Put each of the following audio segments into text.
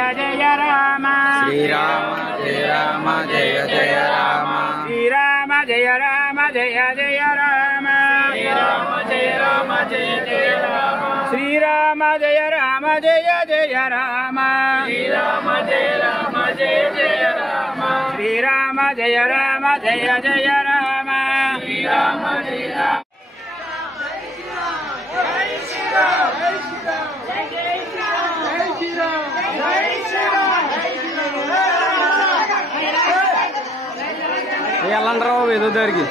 जय राम श्रीराम जय राम जय जय राम श्रीराम जय राम जय जय राम श्रीराम जय राम जय जय राम श्रीराम जय राम जय जय राम श्रीराम जय राम जय जय राम श्रीराम जय राम जय जय राम श्रीराम जय राम వెళ్ళండి ఏదో దారికి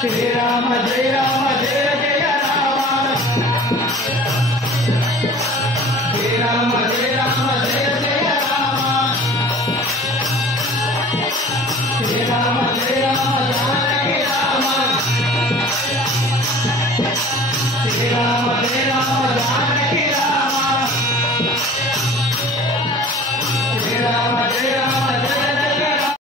श्रीराम जय राम